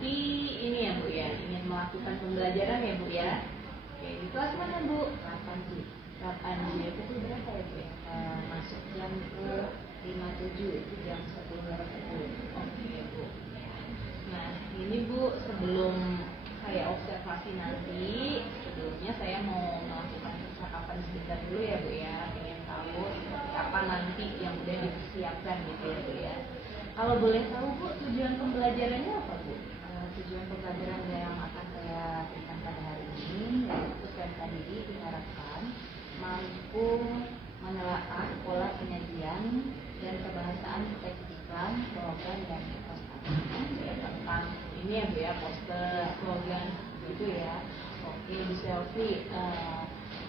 nanti ini ya Bu ya, ingin melakukan pembelajaran ya Bu ya. Oke, di kelas mana Bu? 8G. 8G itu berapa ya Bu ya? Masuk jam ke 57, itu jam 10.10. Oke Bu. Nah ini Bu, sebelum saya observasi nanti, sebelumnya saya mau melakukan percakapan sebentar dulu ya Bu ya. Ingin tahu seperti apa nanti yang udah dipersiapkan gitu ya Bu ya. Kalau boleh tahu Bu, tujuan pembelajarannya apa Bu? Tujuan pembelajaran yang akan saya berikan pada hari ini yaitu peserta didik diharapkan mampu menelaah pola penyajian dan kebahasaan teks iklan, slogan, dan poster. Ya, tentang ini ya Bu ya, poster, slogan gitu ya. Oke Bu Selvi,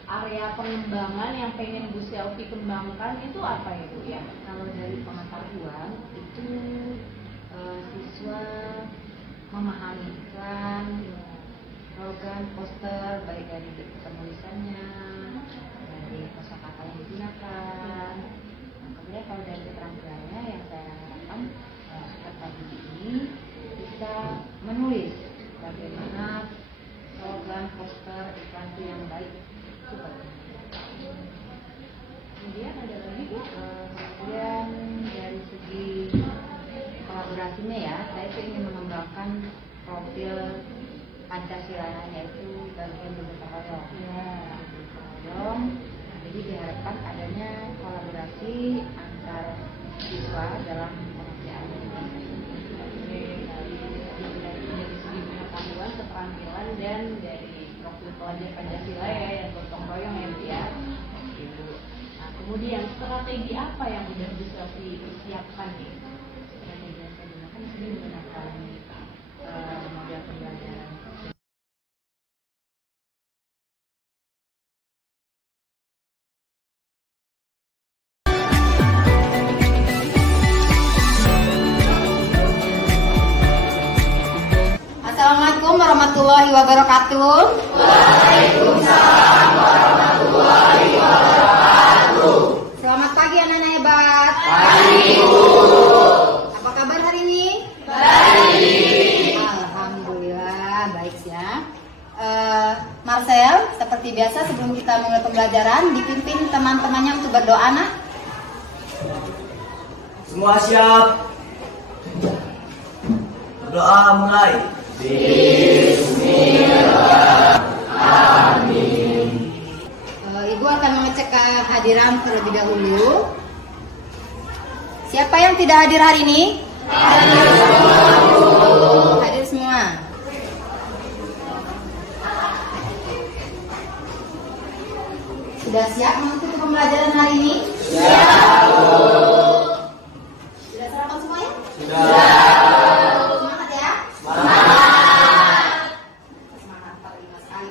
area pengembangan yang pengen Bu Selvi kembangkan itu apa ya Bu ya? Kalau dari pengetahuan itu siswa memahami iklan, slogan, poster, baik dari penulisannya, dari kosakata yang digunakan. Nah, kemudian kalau dari keterampilannya yang saya harapkan peserta didik ini bisa menulis bagaimana slogan, poster, iklan itu yang baik. Itu Kemudian ada lagi Bu? Kemudian dari segi kolaborasinya ya, saya ingin mengembangkan profil Pancasila yaitu bagian bergotong royong. Jadi diharapkan adanya kolaborasi antar siswa dalam pengerjaan ini. Dari segi pengetahuan, keterampilan, dan dari profil pelajar Pancasila ya, yang gotong royong ya Bu ya. Oke Bu. Nah kemudian strategi apa yang udah Bu Selvi siapkan nih? Strategi yang saya gunakan di sini menggunakan model pembelajaran. Assalamualaikum warahmatullahi wabarakatuh. Waalaikumsalam warahmatullahi wabarakatuh. Selamat pagi anak-anak hebat. Pagi Bu. Apa kabar hari ini? Baik. Alhamdulillah baik ya. Marcel, seperti biasa sebelum kita mulai pembelajaran dipimpin teman-temannya untuk berdoa nak. Semua siap. Berdoa mulai. Ibu akan mengecek kehadiran terlebih dahulu. Siapa yang tidak hadir hari ini? Hadir semua. Sudah siap mengikuti pembelajaran hari ini? Siap. Sudah sarapan semuanya? Sudah. Semangat ya. Semangat 45 sekali.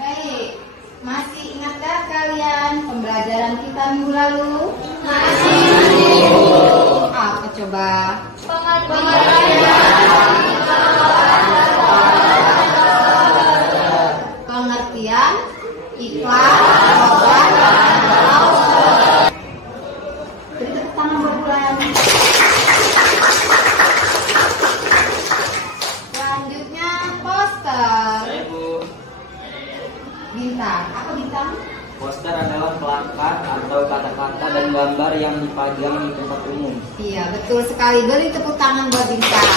Baik, masih ingatkah kalian pembelajaran kita minggu lalu? Masih. Apa coba? Pengertian iklan, slogan, atau beri tepuk tangan buat bulan. Selanjutnya poster. Saya Bu. Bintang. Apa bintang? Poster adalah plakat atau kata-kata dan gambar yang dipajang di tempat umum. Iya, betul sekali. Beri tepuk tangan buat bintang.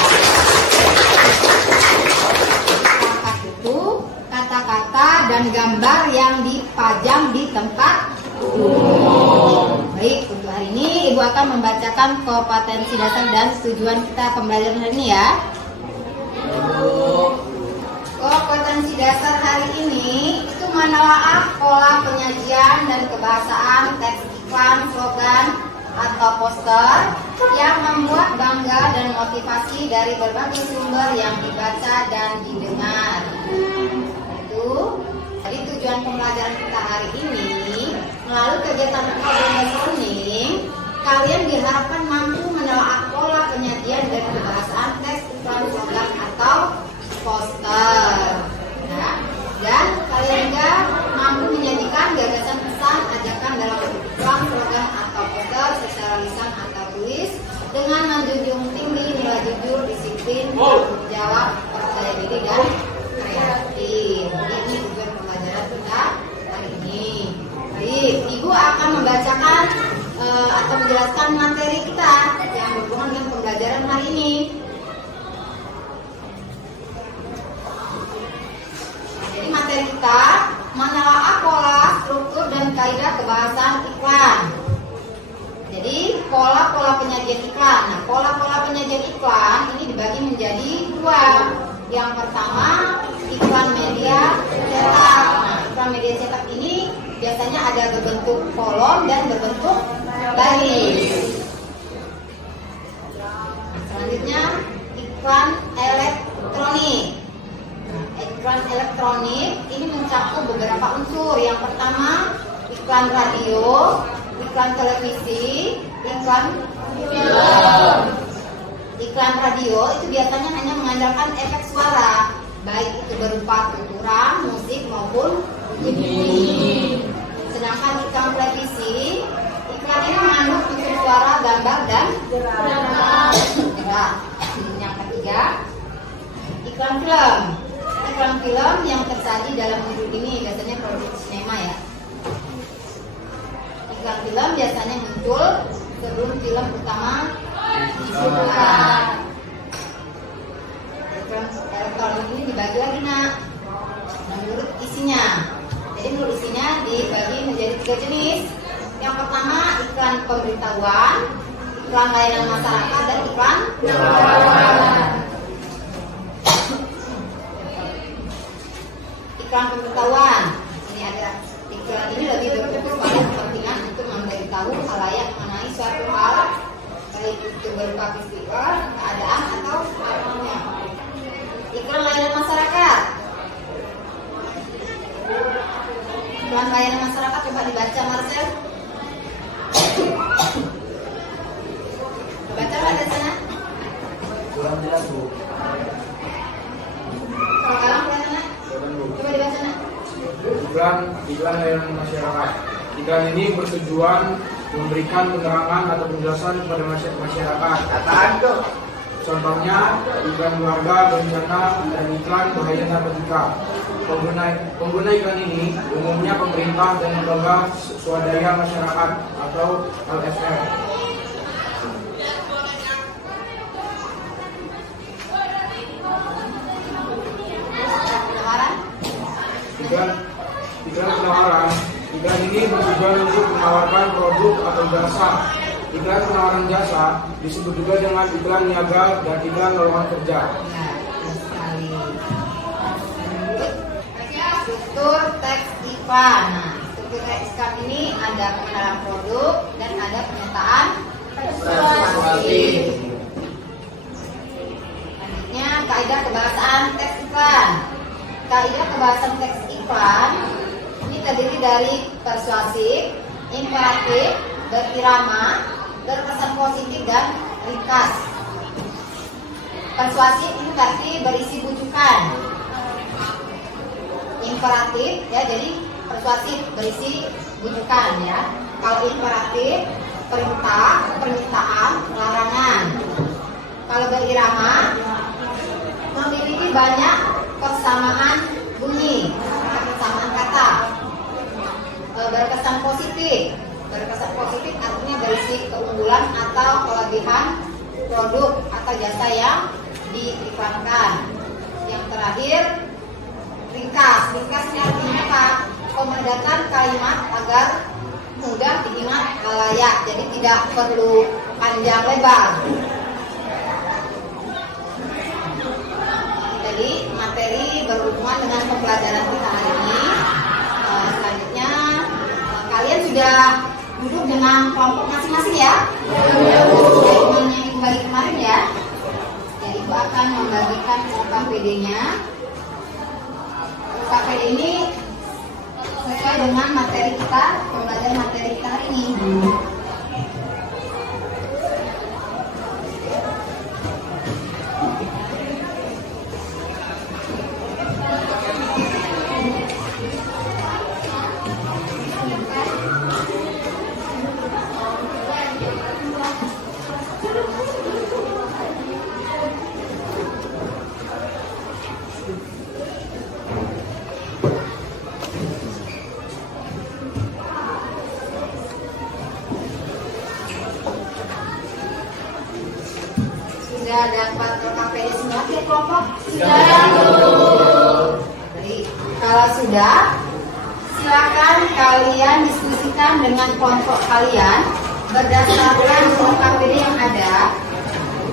Plakat itu kata-kata dan gambar yang dipajang di tempat umum. Baik, untuk hari ini Ibu akan membacakan kompetensi dasar dan tujuan kita pembelajaran hari ini ya. Kompetensi dasar hari ini itu menelaah pola penyajian dan kebahasaan teks iklan, slogan, atau poster yang membuat bangga dan motivasi dari berbagai sumber yang dibaca dan didengar. Jadi tujuan pembelajaran kita hari ini melalui kegiatan problem solving, kalian diharapkan mampu menelaah pola penyajian dan kebahasaan teks iklan, slogan, atau poster. Nah, dan kalian juga mampu menyajikan gagasan pesan ajakan dalam iklan, slogan, atau poster secara lisan atau tulis dengan menjunjung tinggi nilai jujur, disiplin, tanggung jawab, menjelaskan materi kita yang berhubungan dengan pembelajaran hari ini. Jadi materi kita menelaah pola, struktur, dan kaidah kebahasan iklan. Jadi pola-pola penyajian iklan. Nah, pola-pola penyajian iklan ini dibagi menjadi dua. Yang pertama, iklan media cetak. Nah, iklan media cetak ini biasanya ada berbentuk kolom dan berbentuk baris. Selanjutnya, iklan elektronik. Nah, iklan elektronik ini mencakup beberapa unsur. Yang pertama, iklan radio, iklan televisi, iklan film. Iklan radio itu biasanya hanya mengandalkan efek suara, baik itu berupa tuturan, musik maupun bunyi. Sedangkan iklan televisi, iklan ini mengandung unsur suara, gambar, dan gerak. Yang ketiga, iklan film. Iklan film yang tersaji dalam judul ini biasanya produk sinema ya. Iklan film biasanya muncul sebelum film utama diputar. Iklan elektronik ini dibagi lagi nak, menurut isinya. Jadi menurut isinya dibagi menjadi 3 jenis. Yang pertama iklan pemberitahuan, iklan layanan masyarakat, dan iklan penawaran. Iklan pemberitahuan ini ada. Iklan ini lebih berfokus pada kepentingan untuk memberitahu khalayak mengenai suatu hal, baik itu berupa peristiwa, keadaan, atau apapun. Iklan layanan masyarakat. Iklan layanan masyarakat coba dibaca, Marcel. Baca nggak di sana? Kurang jelas Bu. Kalau kalang kelihatan? Coba dibaca nak. Iklan layanan masyarakat. Iklan ini bertujuan memberikan penerangan atau penjelasan kepada masyarakat. Contohnya iklan keluarga berencana dan iklan bahaya narkotika. Pengguna iklan ini umumnya pemerintah dan lembaga swadaya masyarakat atau LSM. Iklan penawaran. Iklan ini bertujuan untuk menawarkan produk atau jasa. Iklan penawaran jasa disebut juga dengan iklan niaga dan iklan lowongan kerja. Struktur teks iklan. Nah, struktur teks iklan ini ada pengenalan produk dan ada pernyataan persuasi. Selanjutnya kaidah kebahasaan teks iklan. Kaidah kebahasan teks iklan ini terdiri dari persuasif, imperatif, berirama, berkesan positif, dan ringkas. Persuasif ini berarti berisi bujukan. Imperatif ya, jadi persuasif berisi bujukan ya. Kalau imperatif, perintah, permintaan, larangan. Kalau berirama, memiliki banyak persamaan bunyi, persamaan kata. Berkesan positif. Berkesan positif artinya berisi keunggulan atau kelebihan produk atau jasa yang diiklankan. Yang terakhir, ringkas. Ringkas ini artinya apa? Pemadatan kalimat agar mudah diingat khalayak. Jadi tidak perlu panjang lebar. Jadi materi berhubungan dengan pembelajaran kita hari ini. Selanjutnya kalian sudah duduk dengan kelompok masing-masing ya. Yang Ibu bagi kemarin ya. Jadi Ibu akan membagikan UKPD-nya. UKPD ini sesuai dengan materi kita, pembelajaran materi kita hari ini. Baik, kalau sudah, silakan kalian diskusikan dengan kelompok kalian berdasarkan KPD yang ada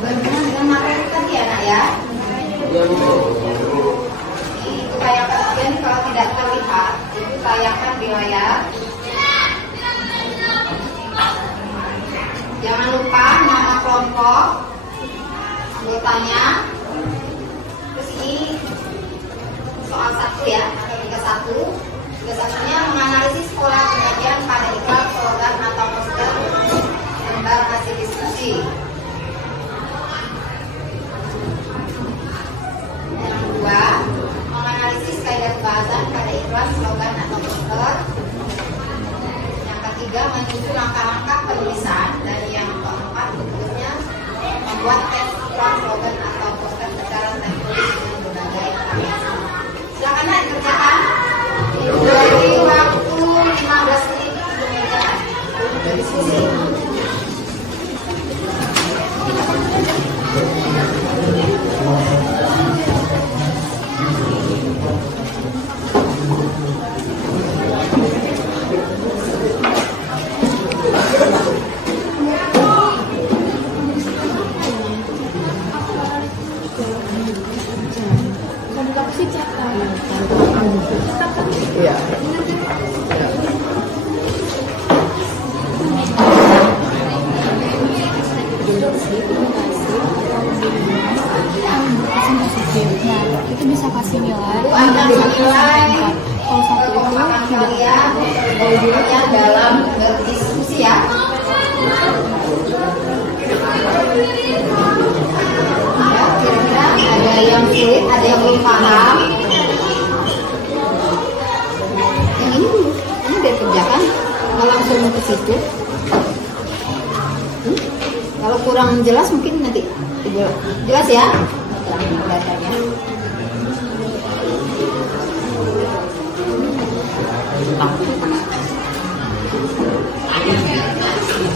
berhubungan dengan materi tadi ya nak ya. Itu kayak kalian kalau tidak terlihat itu tayangkan di layar. Jangan lupa nama kelompok anggotanya. Terus ini soal 1 ya, atau 31. 31-nya menganalisis pola penyajian pada iklan, slogan atau poster lembar hasil diskusi. Yang kedua, menganalisis kaidah bahasan pada iklan, slogan atau poster. Yang ketiga, menyusun langkah-langkah penulisan. Dan yang keempat, berikutnya membuat teks iklan, slogan atau poster secara teknis dengan berbagai variasi. Silakan nak dikerjakan. Dari waktu 15 menit mengerjakan. Berdiskusi. Itu bisa kasih nilai. Akan menilai kekompakan kalian yang dalam berdiskusi ya. Ya, kira-kira ada yang sulit, ada yang belum paham. Yang ini dulu, ini udah kerjakan, nggak langsung ke situ. Kalau kurang jelas mungkin nanti jelas ya. Datanya.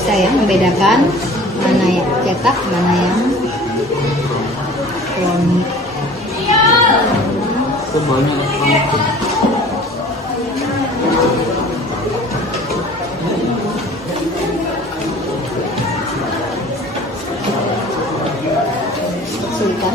Saya membedakan mana yang cetak, mana yang elektronik. Banyak elektronik. Kesulitan.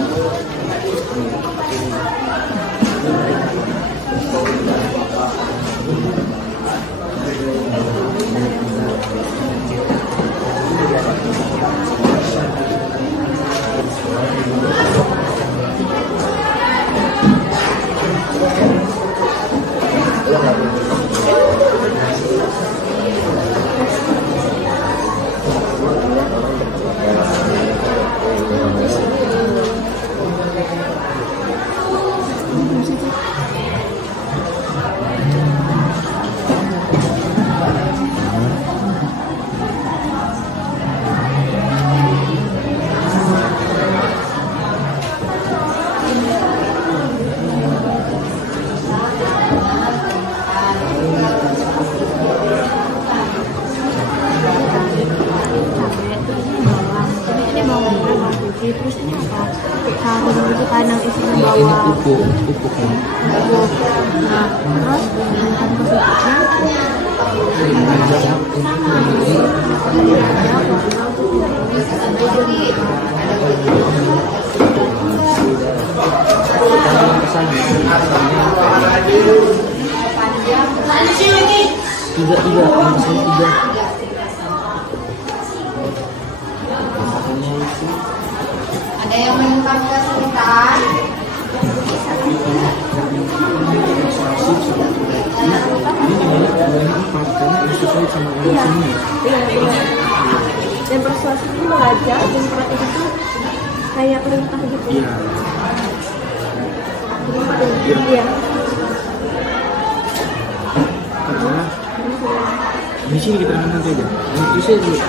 Terus ini apa? Kalau itu kandang isinya bawah Pupuk kan. pupuk. Nah, terus kan Tiga. Ada yang menemukan kesulitan? Iya. Dan persuasi itu belajar dan praktek itu kayak perintah gitu. Iya. Iya. Karena di sini kita nanti aja. Itu saya dulu.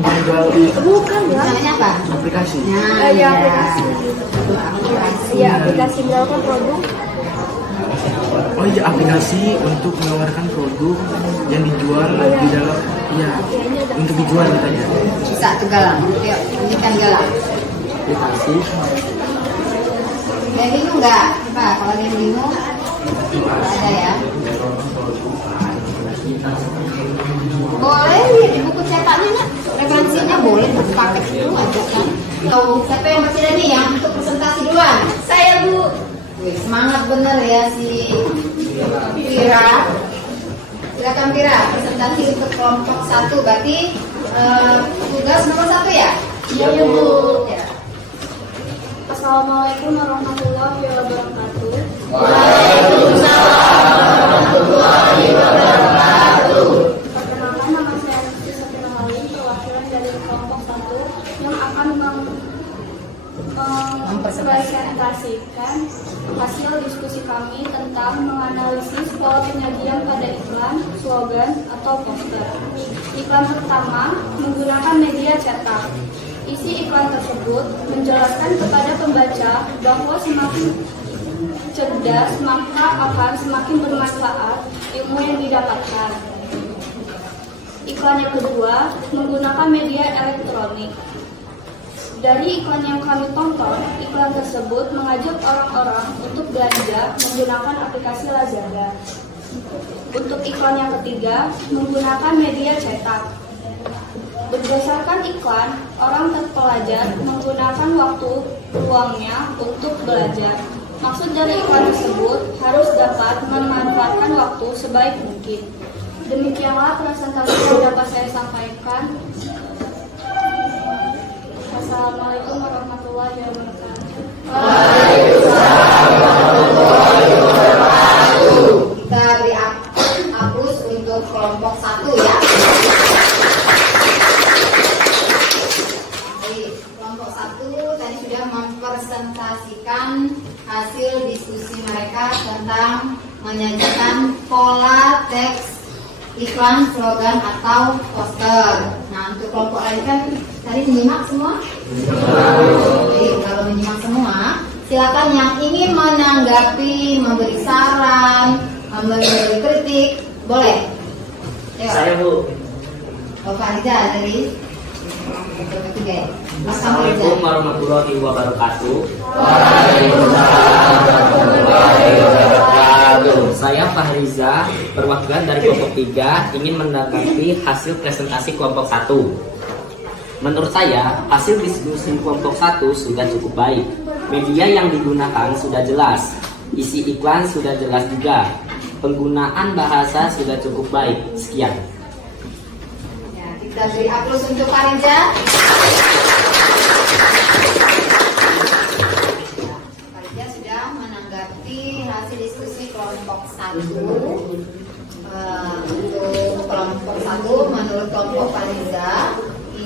untuk jual Bukan ya? Namanya apa? aplikasi. Nah, Ya, aplikasi. aplikasi. Ya, aplikasi menawarkan produk. Oh iya, aplikasi untuk menawarkan produk yang dijual di dalam, ya, untuk dijual katanya. Bisa tuh Galang. Yuk, lanjutkan Galang. Aplikasi Yang bingung nggak? Apa? Kalau yang bingung nggak ada ya? Boleh lihat di buku cetaknya nggak? Referensinya boleh tuh pakai itu aja kan? Tahu siapa yang masih ada nih yang untuk presentasi duluan? Saya, Bu. Wih, semangat bener ya si Vira. Silakan Vira, presentasi untuk kelompok 1. Berarti tugas nomor 1 ya? Iya, Bu. Ya. Assalamualaikum warahmatullahi wabarakatuh. Perkenalkan, nama saya Rizky Safira Halim, perwakilan dari kelompok 1 yang akan mempresentasikan hasil diskusi kami tentang menganalisis pola penyajian pada iklan, slogan, atau poster. Iklan pertama menggunakan media cetak. Isi iklan tersebut menjelaskan kepada pembaca bahwa semakin cerdas maka akan semakin bermanfaat ilmu yang didapatkan. Iklan yang kedua menggunakan media elektronik. Dari iklan yang kami tonton, iklan tersebut mengajak orang-orang untuk belanja menggunakan aplikasi Lazada. Untuk iklan yang ketiga, menggunakan media cetak. Berdasarkan iklan, orang terpelajar menggunakan waktu luangnya untuk belajar. Maksud dari iklan tersebut harus dapat memanfaatkan waktu sebaik mungkin. Demikianlah presentasi yang dapat saya sampaikan. Assalamualaikum warahmatullahi wabarakatuh. Kita beri hapus untuk kelompok 1 ya. Jadi, kelompok 1 tadi sudah mempresentasikan hasil diskusi mereka tentang menyajikan pola teks iklan, slogan, atau poster. Nah, untuk kelompok lain kan tadi menyimak semua? Jadi, kalau menyimak semua, silakan yang ingin menanggapi, memberi saran, memberi kritik, boleh. Ayo. saya Bu. Oh, Pak Riza dari kelompok 3 ya. Assalamualaikum warahmatullahi wabarakatuh. Saya Fahriza, perwakilan dari kelompok 3, ingin menanggapi hasil presentasi kelompok 1. Menurut saya, hasil diskusi kelompok 1 sudah cukup baik. Media yang digunakan sudah jelas, isi iklan sudah jelas juga, penggunaan bahasa sudah cukup baik. Sekian. Ya, kita beri aplaus untuk Fahriza. Fahriza sudah menanggapi hasil diskusi kelompok 1. Untuk kelompok 1, menurut kelompok Fahriza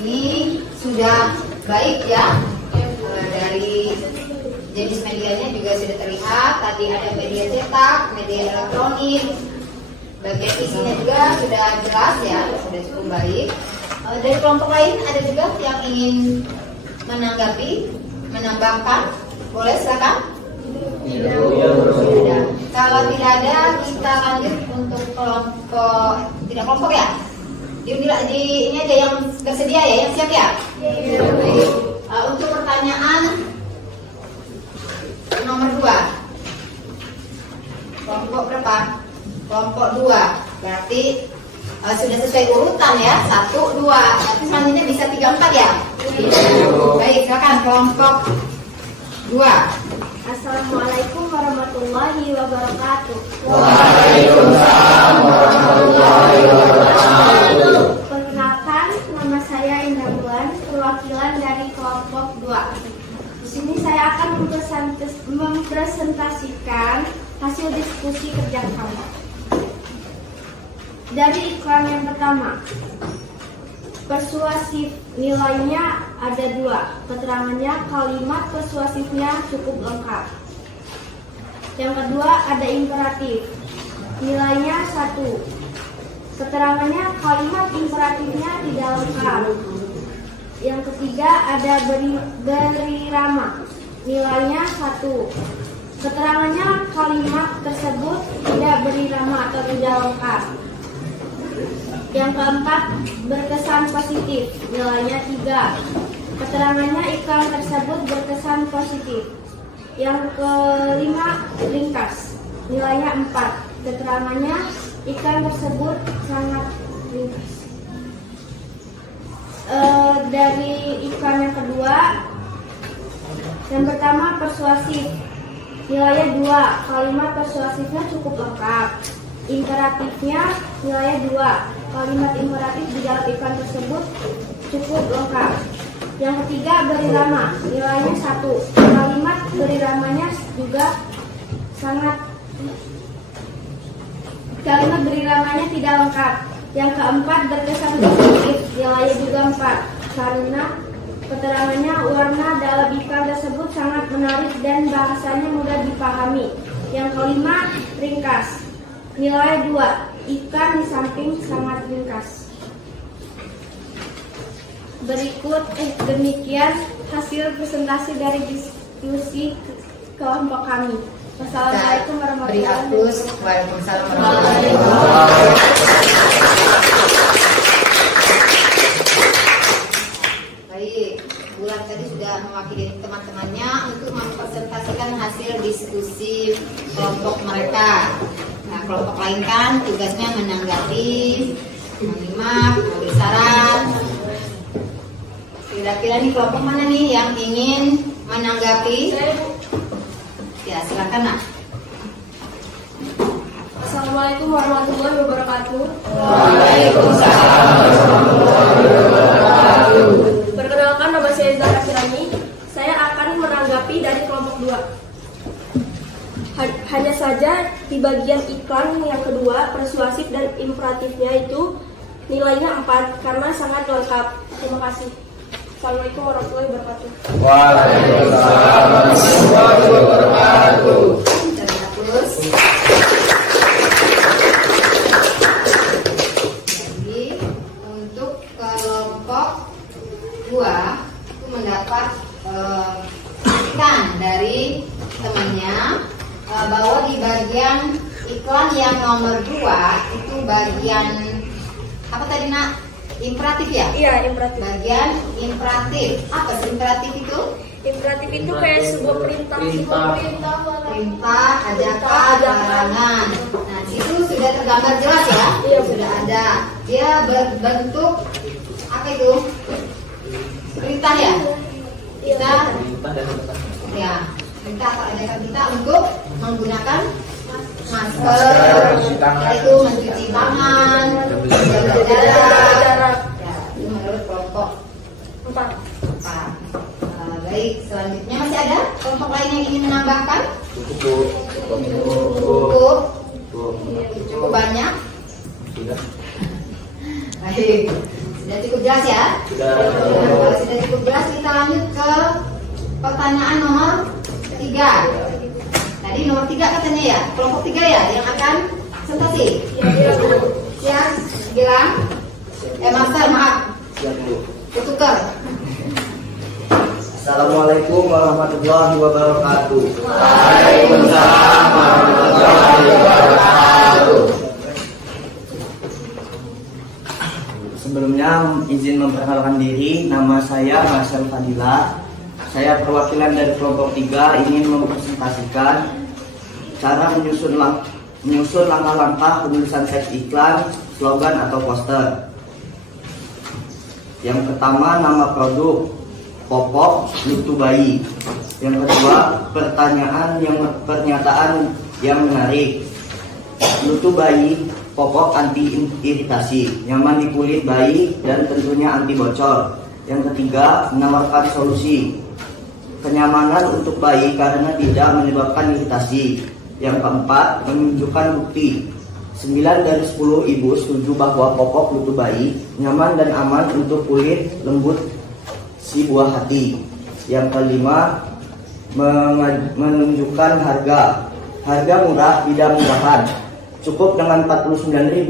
ini sudah baik ya. Dari jenis medianya juga sudah terlihat. Tadi ada media cetak, media elektronik. Bagian isinya juga sudah jelas ya, sudah cukup baik. Dari kelompok lain ada juga yang ingin menanggapi, menambahkan, boleh silakan. Tidak. Kalau tidak ada, kita lanjut untuk kelompok, tidak kelompok ya. Ini aja yang bersedia ya, yang siap ya. Baik. Untuk pertanyaan nomor 2, kelompok berapa? Kelompok 2. Berarti sudah sesuai urutan ya, 1, 2. Tapi selanjutnya bisa 3, 4 ya. Baik, silakan kelompok 2. Assalamualaikum warahmatullahi wabarakatuh. Waalaikumsalam warahmatullahi wabarakatuh. Perkenalkan, nama saya Indah Bulan, perwakilan dari kelompok 2. Di sini saya akan mempresentasikan hasil diskusi kerja kami. Dari iklan yang pertama, persuasif, nilainya ada 2. Keterangannya, kalimat persuasifnya cukup lengkap. Yang kedua ada imperatif, nilainya 1. Keterangannya, kalimat imperatifnya tidak lengkap. Yang ketiga ada berirama, nilainya 1. Keterangannya kalimat tersebut tidak berirama atau tidak lengkap. Yang keempat berkesan positif, nilainya 3. Keterangannya iklan tersebut berkesan positif. Yang kelima ringkas, nilainya 4. Keterangannya iklan tersebut sangat ringkas. Dari iklan yang kedua, yang pertama persuasif, nilainya 2. Kalimat persuasifnya cukup lengkap. Imperatifnya nilainya 2. Kalimat imperatif di dalam iklan tersebut cukup lengkap. Yang ketiga berirama, nilainya 1. Kalimat beriramanya juga kalimat beriramanya tidak lengkap. Yang keempat berkesan positif, nilainya juga 4. Karena keterangannya warna dalam iklan tersebut sangat menarik dan bahasanya mudah dipahami. Yang kelima ringkas, nilai 2. Iklan di samping sangat ringkas. Demikian hasil presentasi dari diskusi kelompok kami. Wassalamualaikum warahmatullahi wabarakatuh. Waalaikumsalam warahmatullahi wabarakatuh. Baik, Bulan tadi sudah mewakili teman-temannya untuk mempresentasikan hasil diskusi kelompok mereka. Nah, kelompok lain kan tugasnya menanggapi, menyimak, memberi saran. Kira-kira nih kelompok mana nih yang ingin menanggapi? Ya, silakan nak. Assalamualaikum warahmatullahi wabarakatuh. Waalaikumsalam warahmatullahi wabarakatuh. Perkenalkan, nama saya Zahra Kirani. Saya akan menanggapi dari kelompok 2. Hanya saja di bagian iklan yang kedua, persuasif dan imperatifnya itu nilainya 4 karena sangat lengkap. Terima kasih. Assalamualaikum warahmatullahi wabarakatuh. Waalaikumsalam warahmatullahi wabarakatuh. Jadi untuk kelompok 2 itu mendapat ikan dari temannya bahwa di bagian iklan yang nomor 2 itu bagian apa tadi nak? Imperatif ya? Iya, imperatif. Bagian imperatif. Apa sih imperatif itu? Imperatif itu kayak sebuah perintah. Perintah, ajakan, larangan. Nah, itu sudah tergambar jelas ya? Iya, sudah ada. Dia berbentuk apa itu? Perintah ya? Kita ya, perintah atau ajakan kita untuk menggunakan masker, yaitu mencuci tangan, menjaga jarak. Ya, itu menurut kelompok 4. Baik, selanjutnya masih ada kelompok lain yang ingin menambahkan? Cukup banyak. Baik, sudah cukup jelas ya? Kalau sudah cukup jelas, kita lanjut ke pertanyaan nomor 3. Tadi nomor 3 katanya ya, kelompok 3 ya yang akan presentasi. Siap, Gilang. Master, maaf. Tukar. Assalamualaikum warahmatullahi wabarakatuh. Waalaikumsalam warahmatullahi wabarakatuh. Sebelumnya izin memperkenalkan diri, nama saya Marcel Fadila. Saya perwakilan dari kelompok 3 ingin mempresentasikan cara menyusun langkah-langkah penulisan teks iklan, slogan atau poster. Yang pertama, nama produk, popok, lutu bayi. Yang kedua, pernyataan yang menarik. Lutu bayi, popok anti iritasi, nyaman di kulit bayi dan tentunya anti bocor. Yang ketiga, menawarkan solusi, kenyamanan untuk bayi karena tidak menyebabkan iritasi. Yang keempat, menunjukkan bukti. 9 dari 10 ibu setuju bahwa popok lutu bayi nyaman dan aman untuk kulit lembut si buah hati. Yang kelima, menunjukkan harga murah tidak murahan. Cukup dengan Rp49.000,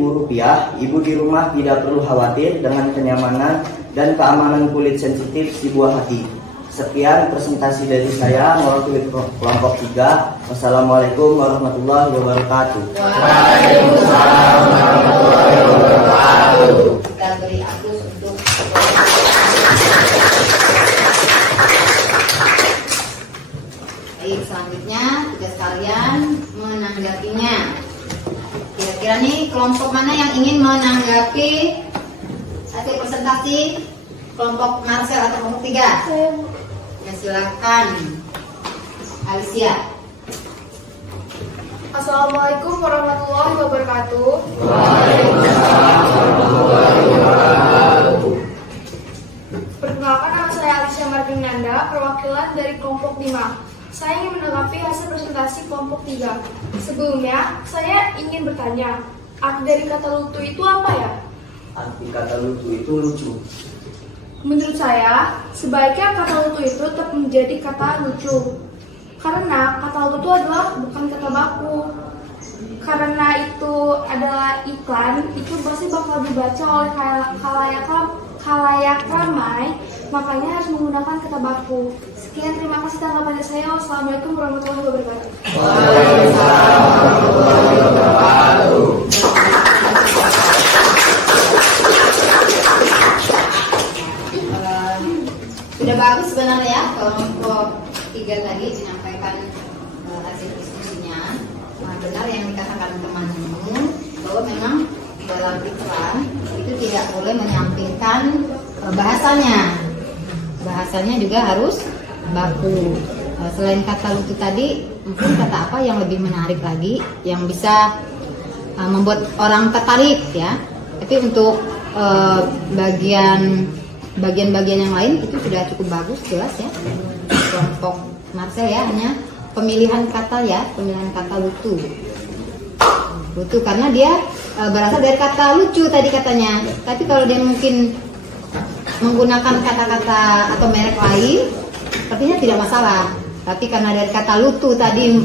ibu di rumah tidak perlu khawatir dengan kenyamanan dan keamanan kulit sensitif si buah hati. Sekian presentasi dari saya, mewakili kelompok 3. Wassalamualaikum warahmatullahi wabarakatuh. Waalaikumsalam warahmatullahi wabarakatuh. Kita beri aplaus untuk baik, selanjutnya tugas kalian menanggapinya. Kira-kira nih kelompok mana yang ingin menanggapi hasil presentasi kelompok Marcel atau kelompok 3? Ya, silakan. Alicia. Assalamualaikum warahmatullahi wabarakatuh. Waalaikumsalam warahmatullahi wabarakatuh. Perkenalkan, nama saya Alicia Martinanda, perwakilan dari kelompok 5. Saya ingin menanggapi hasil presentasi kelompok 3. Sebelumnya, saya ingin bertanya, arti dari kata lucu itu apa ya? Arti kata lucu itu lucu. Menurut saya, sebaiknya kata lucu itu tetap menjadi kata lucu. Karena kata lucu itu adalah bukan kata baku. Karena itu adalah iklan, itu pasti bakal dibaca oleh khalayak ramai, makanya harus menggunakan kata baku. Sekian, terima kasih tanggapan saya. Wassalamualaikum warahmatullahi wabarakatuh. Waalaikumsalam warahmatullahi wabarakatuh. Sudah bagus sebenarnya kelompok 3 tadi menyampaikan hasil diskusinya. Benar yang dikatakan temanmu bahwa memang dalam iklan itu tidak boleh menyampingkan bahasanya juga harus baku. Selain kata lucu tadi, mungkin kata apa yang lebih menarik lagi yang bisa membuat orang tertarik ya. Tapi untuk bagian-bagian yang lain itu sudah cukup bagus, jelas ya. Kelompok Marcel ya, hanya pemilihan kata lucu karena dia berasal dari kata lucu tadi katanya. Tapi kalau dia mungkin menggunakan kata-kata atau merek lain, sepertinya tidak masalah. Tapi karena dari kata lucu tadi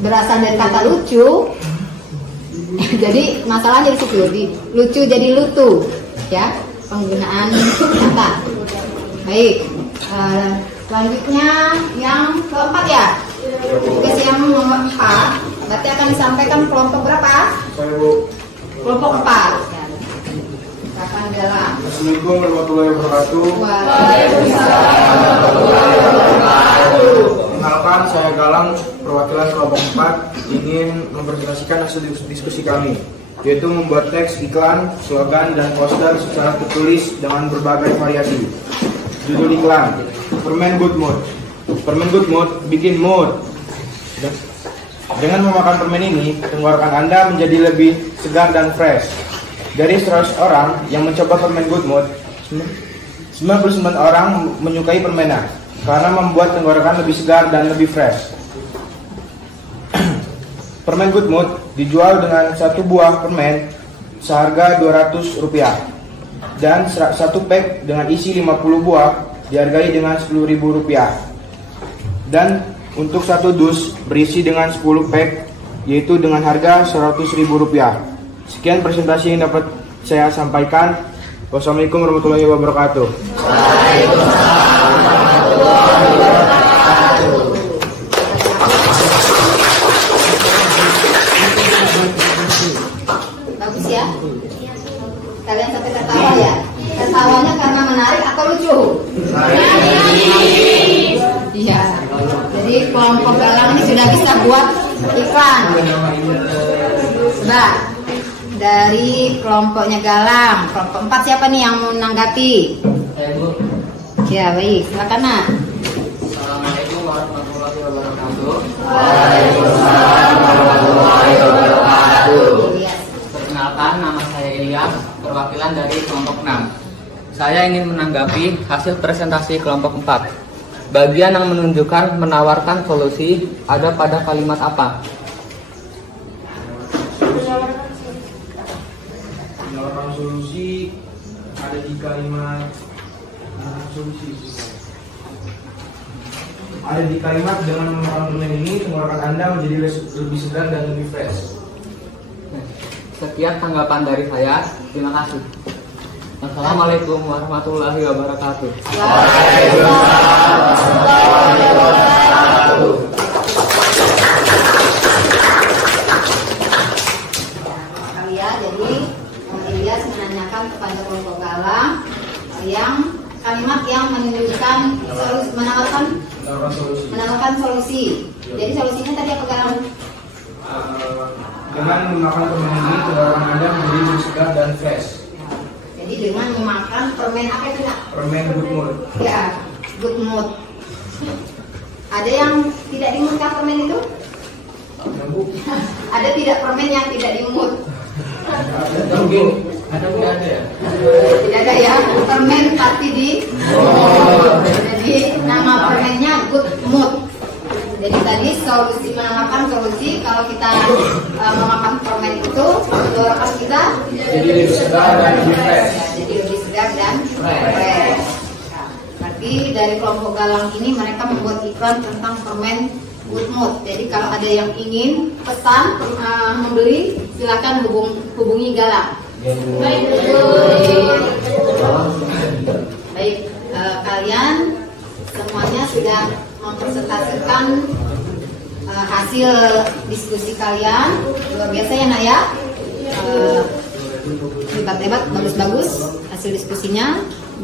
berasal dari kata lucu, jadi masalahnya di situ, lucu jadi lutu ya, penggunaan kata. Baik, selanjutnya yang keempat ya. Tugas yang nomor 4 berarti akan disampaikan kelompok berapa? Saya, Bu. Kelompok 4. Silakan dalam. Assalamualaikum warahmatullahi wabarakatuh. Waalaikumsalam warahmatullahi wabarakatuh. Kenalkan, saya Galang, perwakilan kelompok 4, ingin mempresentasikan hasil diskusi kami, yaitu membuat teks iklan, slogan, dan poster secara tertulis dengan berbagai variasi. Judul iklan, Permen Good Mood. Permen Good Mood bikin mood. Dengan memakan permen ini, tenggorokan Anda menjadi lebih segar dan fresh. Dari 100 orang yang mencoba permen Good Mood, 99 orang menyukai permennya karena membuat tenggorokan lebih segar dan lebih fresh. Permen Good Mood dijual dengan satu buah permen seharga Rp200 dan satu pack dengan isi 50 buah dihargai dengan Rp10.000. Dan untuk satu dus berisi dengan 10 pack yaitu dengan harga Rp100.000. Sekian presentasi yang dapat saya sampaikan. Wassalamualaikum warahmatullahi wabarakatuh. Waalaikumsalam warahmatullahi wabarakatuh. Bagus ya. Kalian sampai tertawa ya. Tertawanya karena menarik atau lucu? Iya. Jadi kelompok Galang ini sudah bisa buat iklan. Coba dari kelompoknya Galang, kelompok 4 siapa nih yang mau menanggapi? Saya, Bu. Ya baik, silakan nak. Assalamualaikum warahmatullahi wabarakatuh. Waalaikumsalam warahmatullahi wabarakatuh. Perkenalkan, nama saya Ilyas, perwakilan dari kelompok 6. Saya ingin menanggapi hasil presentasi kelompok 4. Bagian yang menunjukkan menawarkan solusi ada pada kalimat apa? Menawarkan solusi ada di kalimat solusi. ada di kalimat dengan memakan permen ini tenggorokan Anda menjadi lebih segar dan lebih fresh. Sekian tanggapan dari saya. Terima kasih. Assalamualaikum warahmatullahi wabarakatuh. Ya, jadi Ilyas menanyakan kepada kelompok galang yang kalimat yang menunjukkan menawarkan solusi. Jadi solusinya tadi apa galang? Dengan memakan permen ini tenggorokan Anda menjadi lebih segar dan fresh. Jadi dengan memakan permen apa itu nak? Permen Good Mood. Ya, Good Mood. Ada yang tidak dimutkan permen itu? Ada tidak permen yang tidak dimut? Mungkin ada tidak ada ya? Tidak ada ya, permen tapi di jadi nama permennya Good Mood. Jadi tadi solusi menawarkan solusi kalau kita memakan permen itu tenggorokan kita jadi lebih segar dan lebih fresh. Jadi lebih segar dan fresh. Tapi dari kelompok galang ini mereka membuat iklan tentang permen Good Mood. Jadi kalau ada yang ingin pesan membeli silakan hubungi galang. Baik, kalian semuanya sudah mempresentasikan hasil diskusi kalian. Luar biasa ya nak ya. Hebat-hebat, bagus-bagus hasil diskusinya.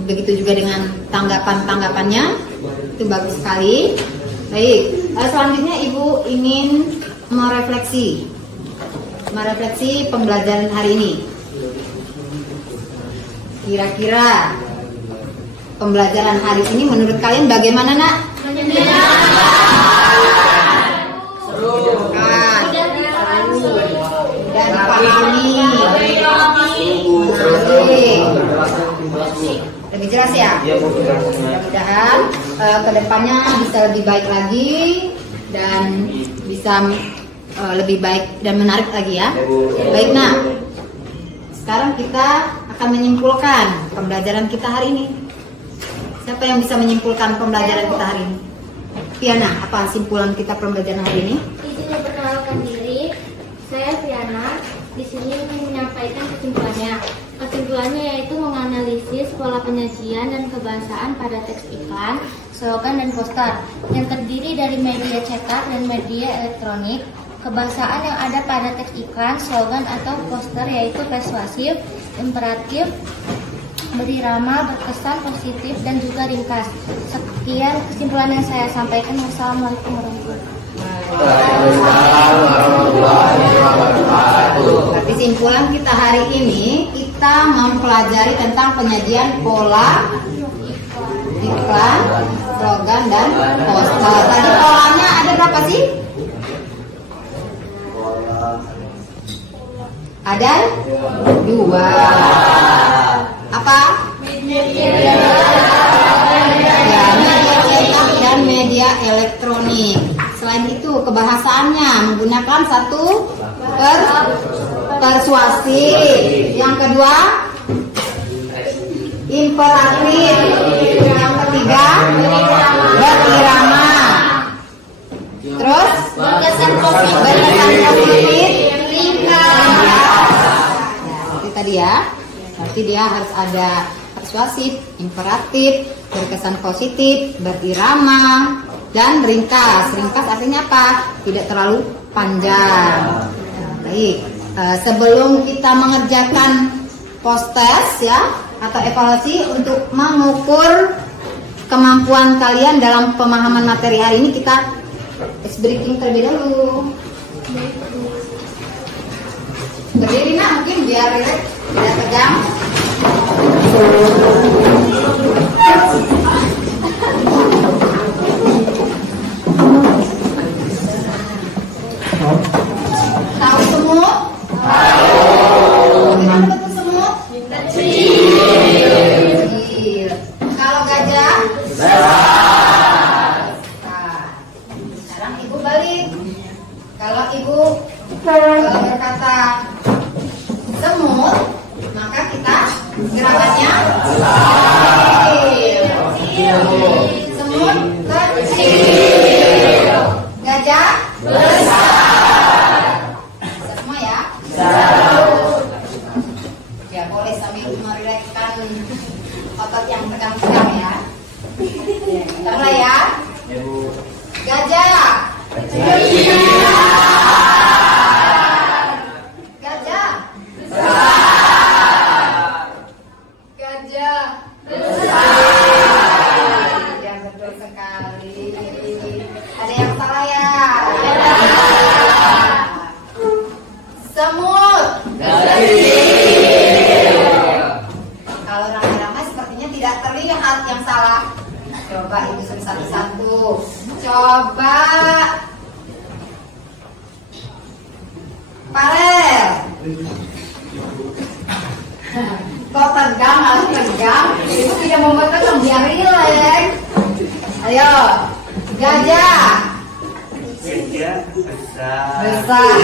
Begitu juga dengan tanggapan-tanggapannya. Itu bagus sekali. Baik, selanjutnya Ibu ingin merefleksi pembelajaran hari ini. Kira-kira pembelajaran hari ini menurut kalian bagaimana nak? Dan dipahami. Lebih jelas ya? Mudah-mudahan kedepannya bisa lebih baik lagi dan bisa lebih baik dan menarik lagi ya. Baik nak, sekarang kita akan menyimpulkan pembelajaran kita hari ini. Siapa yang bisa menyimpulkan pembelajaran kita hari ini? Fiana, apa simpulan kita pembelajaran hari ini? Izin memperkenalkan diri, saya Fiana. Di sini ingin menyampaikan kesimpulannya. Kesimpulannya yaitu menganalisis pola penyajian dan kebahasaan pada teks iklan, slogan dan poster yang terdiri dari media cetak dan media elektronik. Kebahasaan yang ada pada teks iklan, slogan atau poster yaitu persuasif, imperatif, berirama, berkesan positif dan juga ringkas. Sekian kesimpulan yang saya sampaikan. Wassalamualaikum warahmatullahi wabarakatuh. Berarti simpulan kita hari ini kita mempelajari tentang penyajian pola iklan, slogan dan poster. Tadi polanya ada berapa sih? Ada 2. Apa? Media cetak dan media elektronik. Selain itu kebahasaannya menggunakan satu persuasif. Yang kedua imperatif. Yang ketiga berirama. Terus berkesan positif. Itu tadi ya. Berarti dia harus ada persuasif, imperatif, berkesan positif, berirama, dan ringkas. Ringkas artinya apa? Tidak terlalu panjang. Baik, sebelum kita mengerjakan post-test ya atau evaluasi untuk mengukur kemampuan kalian dalam pemahaman materi hari ini, kita ice breaking terlebih dahulu. Berdiri nak, mungkin biar rileks, tidak tegang. Tahu semut? Tahu. Gimana bentuk semut? Kecil. Kalau gajah? Besar. Sekarang ibu balik. Kalau ibu berkata semut, maka kita gerakannya kecil. Semut kecil. gajah besar. Bisa semua ya? Bisa. Ya boleh sambil merilekskan otot yang tegang-tegang ya. Kita mulai ya. Gajah. Gajah. Gajah. Ya betul sekali. Ada yang salah ya? Semut. Kalau ramai-ramai sepertinya tidak terlihat yang salah. Coba itu satu-satu. Coba Farel. Kok tegang, harus tegang. Itu tidak membuat tegang, biar rileks. Ayo, gajah. Gajah besar. Besar.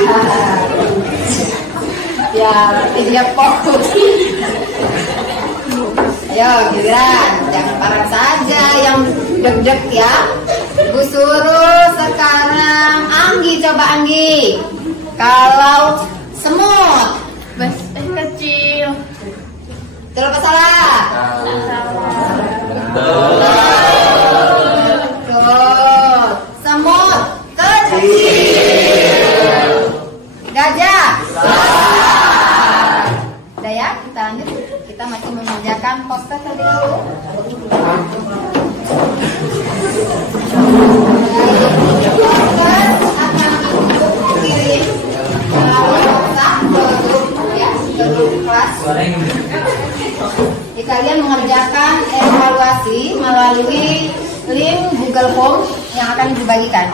Ya, tidak fokus. Ayo, giliran. Jangan parah saja yang deg-deg ya. Bu suruh sekarang Anggi, coba Anggi. Kalau semut kecil. betul apa salah? Betul. Semut kecil. Gajah besar. Udah ya, kita lanjut. Kita masih mengerjakan poster terlebih dahulu. Poster akan dikirim ke grup kelas. Jadi kalian mengerjakan evaluasi melalui link Google Form yang akan dibagikan.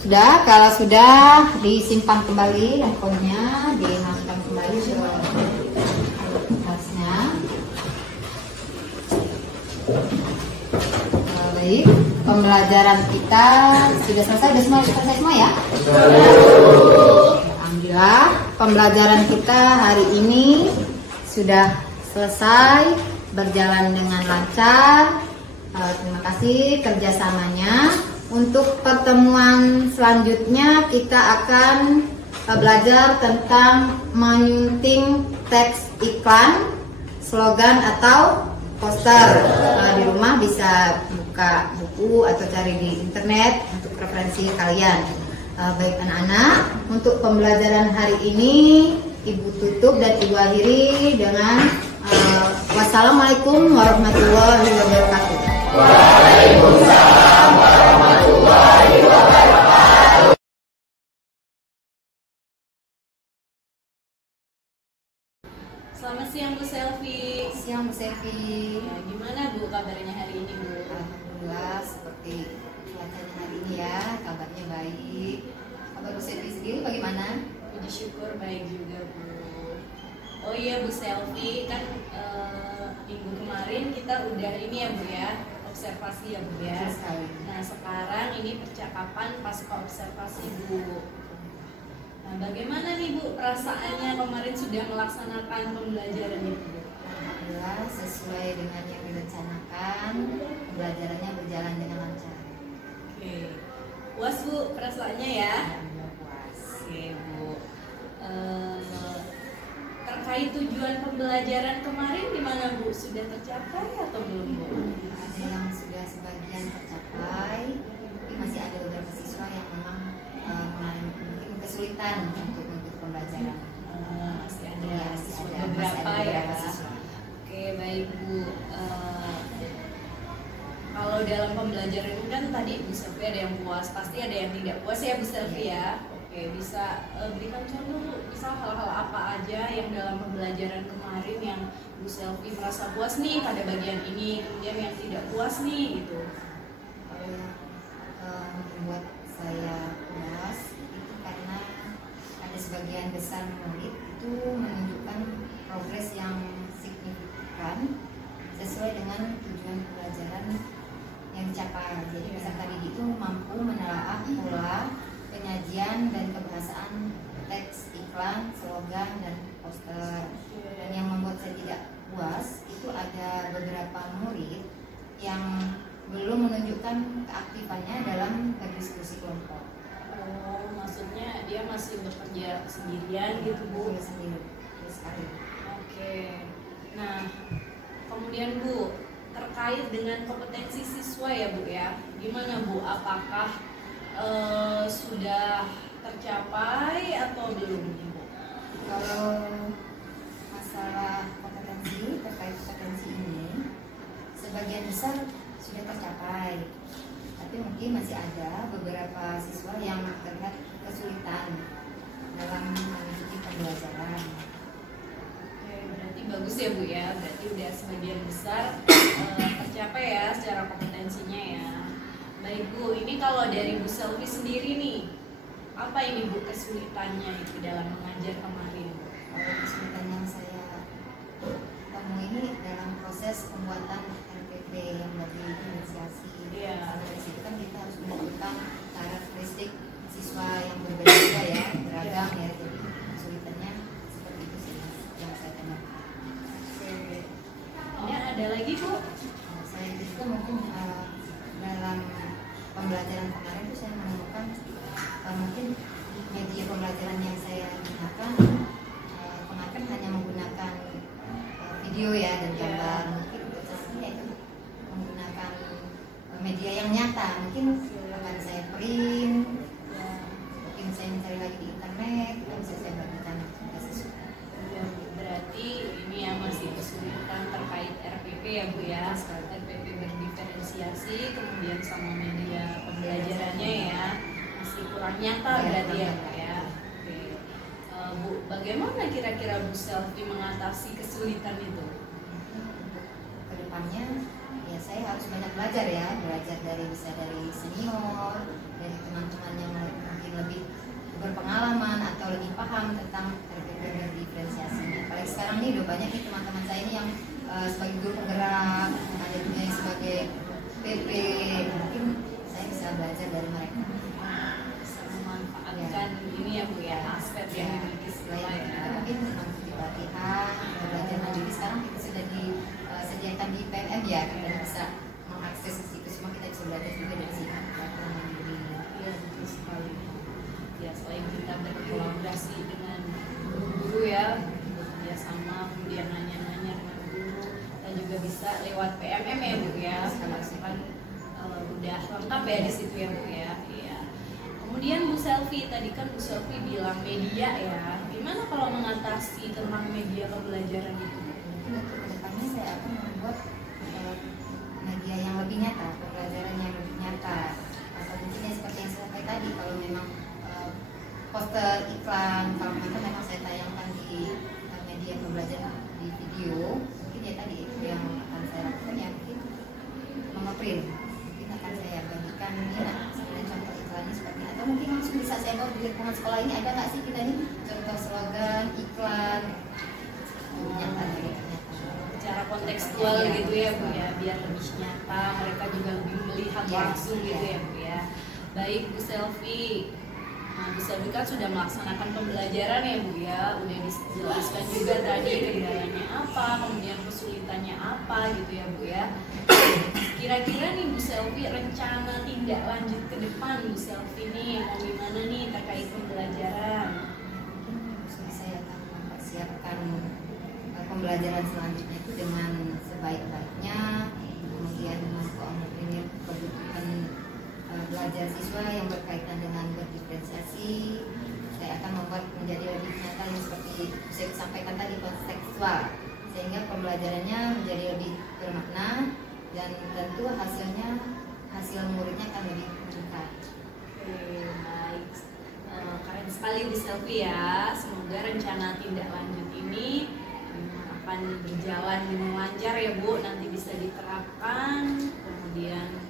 Sudah, kalau sudah disimpan kembali handphonenya, dimasukkan kembali ke tasnya. Baik, pembelajaran kita sudah selesai, sudah selesai semua ya? Alhamdulillah, pembelajaran kita hari ini sudah selesai, berjalan dengan lancar. Terima kasih kerjasamanya. Untuk pertemuan selanjutnya kita akan belajar tentang menyunting teks iklan, slogan atau poster. Di rumah bisa buka buku atau cari di internet untuk referensi kalian. Baik anak-anak, untuk pembelajaran hari ini Ibu tutup dan Ibu akhiri dengan wassalamualaikum warahmatullahi wabarakatuh. Waalaikumsalam warahmatullahi wabarakatuh. Selamat siang Bu Selvi. Siang Bu Selvi. Ya, gimana Bu kabarnya hari ini Bu? Alhamdulillah seperti cuacanya hari ini ya, kabarnya baik. Kabar Bu Selvi sendiri bagaimana? Puji syukur baik juga Bu. Oh iya Bu Selvi, kan minggu kemarin kita udah ini ya Bu ya, observasi ya Bu ya. Nah sekarang ini percakapan pasca observasi Bu. Nah bagaimana nih Bu perasaannya kemarin sudah melaksanakan pembelajaran itu Bu? Alhamdulillah sesuai dengan yang direncanakan, pembelajarannya berjalan dengan lancar. Oke, puas Bu perasaannya ya? Puas. Oke Bu. Terkait tujuan pembelajaran kemarin gimana Bu? Sudah tercapai atau belum Bu? Ada yang sudah sebagian tercapai, tapi masih ada beberapa siswa yang memang mungkin kesulitan untuk mengikuti pembelajaran. Masih ada Ya, beberapa ya. siswa. Oke baik Bu. Kalau dalam pembelajaran itu kan tadi Bu Selvi ada yang puas, pasti ada yang tidak puas ya Bu Selvi ya. Oke, bisa berikan contoh Bu, misal hal-hal apa aja yang dalam pembelajaran kemarin yang Bu Selvi merasa puas nih pada bagian ini, kemudian yang tidak puas nih gitu. Kalau yang membuat saya puas itu karena ada sebagian besar murid itu menunjukkan progres yang signifikan sesuai dengan tujuan pembelajaran yang dicapai. Jadi peserta didik itu mampu menelaah pola penyajian dan kebahasaan teks iklan, slogan, dan poster. Dan yang membuat saya tidak puas itu ada beberapa murid keaktifannya dalam berdiskusi kelompok. Oh, maksudnya dia masih bekerja sendirian gitu Bu? Sendiri sekali. Oke. Nah, kemudian Bu, terkait dengan kompetensi siswa ya Bu ya, gimana Bu? Apakah sudah tercapai atau belum nih Bu? Kalau masalah kompetensi, terkait kompetensi ini sebagian besar sudah tercapai, tapi mungkin masih ada beberapa siswa yang terlihat kesulitan dalam mengikuti pembelajaran. Oke, berarti bagus ya Bu ya, berarti udah sebagian besar tercapai ya secara kompetensinya ya. Baik Bu, ini kalau dari Bu Selvi sendiri nih, apa ini Bu kesulitannya itu dalam mengajar kemarin? Kalau kesulitan yang saya temui ini dalam proses pembuatan RPP yang dari inisiasi. Iya. Dari situ kan kita harus menentukan karakteristik siswa yang berbeda ya, beragam ya. Jadi kesulitannya seperti itu sih yang saya temui. Oke. Ini ada lagi Bu? Saya juga mungkin dalam pembelajaran kemarin itu saya menemukan mungkin media pembelajaran yang saya gunakan kemarin hanya menggunakan video ya dan gambar. Mungkin saya itu menggunakan media yang nyata, mungkin akan saya print, mungkin saya mencari lagi di internet, bisa saya bagikan ke siswa. Ya, berarti ini yang masih kesulitan terkait RPP ya Bu ya, RPP berdiferensiasi, kemudian sama media pembelajarannya ya masih kurang nyata berarti ya Kak ya. Oke. Bu, bagaimana kira-kira Bu Selvi mengatasi kesulitan itu? Kedepannya ya saya harus banyak belajar ya, belajar bisa dari senior, dari teman-teman yang mungkin lebih berpengalaman atau lebih paham tentang RPP diferensiasi. Apalagi sekarang nih udah banyak nih teman-teman saya ini yang sebagai guru penggerak, ada juga yang sebagai PP, mungkin saya bisa belajar dari mereka. Bisa memanfaatkan ini ya Bu ya, aspek yang dimiliki sekolah ya. Mungkin mengikuti pelatihan, belajar mandiri sekarang kita sudah disediakan di PMM ya, kita bisa mengakses ke situ semua, kita bisa belajar juga dari sini pelatihan mandiri. Iya betul sekali. Ya selain kita berkolaborasi dengan guru-guru ya, ya sama kemudian nanya-nanya dengan guru, dan juga bisa lewat PMM ya Bu ya, kan udah lengkap ya di situ ya Bu ya. Iya. Kemudian Bu Selvi, tadi kan Bu Selvi bilang media ya, gimana kalau mengatasi tentang media pembelajaran itu? Kedepannya saya akan membuat media yang lebih nyata, pembelajaran yang lebih nyata. Atau mungkin ya seperti yang saya sampaikan tadi, kalau memang poster iklan, kalau memang saya tayangkan di media pembelajaran di video, mungkin ya tadi itu yang akan saya lakukan ya, mungkin mengeprint, mungkin akan saya bagikan ini sebenarnya contoh iklannya seperti atau mungkin langsung bisa saya bawa di lingkungan sekolah ini, ada nggak sih kita ini contoh slogan iklan nyata dari Secara kontekstual gitu ya Bu ya, biar lebih nyata, mereka juga lebih melihat langsung gitu ya Bu ya. Baik Bu Selvi, nah Bu Selvi kan sudah melaksanakan pembelajaran ya Bu ya, udah dijelaskan juga tadi kendalanya apa, kemudian kesulitannya apa gitu ya Bu ya. Kira-kira nih Bu Selvi rencana tindak lanjut ke depan Bu Selvi nih mau gimana nih terkait pembelajaran? Mungkin saya akan mempersiapkan pembelajaran selanjutnya itu dengan sebaik-baiknya, kemudian mengakomodir kebutuhan belajar siswa yang berkaitan dengan berdiferensiasi. Saya akan membuat menjadi lebih nyata yang seperti saya sampaikan tadi, kontekstual, sehingga pembelajarannya menjadi lebih bermakna dan tentu hasil muridnya akan lebih meningkat. Oke, baik. Keren sekali Bu Selvi ya. Semoga rencana tindak lanjut ini akan berjalan dengan lancar ya Bu, nanti bisa diterapkan, kemudian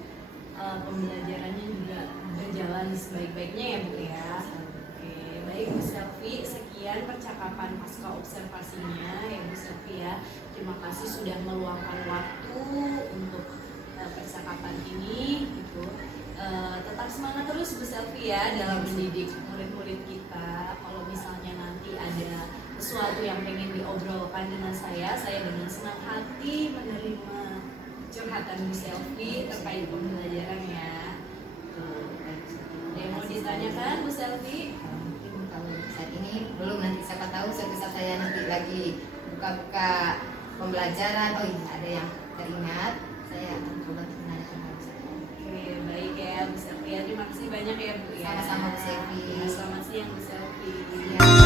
pembelajarannya juga berjalan sebaik-baiknya ya Bu ya. Oke, baik Bu Selvi, sekian percakapan pasca observasinya ya Bu Selvi ya. Terima kasih sudah meluangkan waktu untuk percakapan ini gitu. Tetap semangat terus Bu Selvi ya dalam mendidik murid-murid kita. Kalau misalnya nanti ada sesuatu yang pengen diobrolkan dengan saya dengan senang hati menerima curhatan Bu Selvi terkait pembelajaran ya. Ada yang mau ditanyakan Bu Selvi? Mungkin kalau saat ini belum, nanti siapa tahu suatu saat saya nanti lagi buka-buka pembelajaran, oh iya ada yang teringat, saya akan coba menanyakan hal saya. Oke, baik ya Bu Selvi. Terima kasih banyak ya Bu ya. Sama-sama Bu Selvi. Selamat siang Bu Selvi. Siap.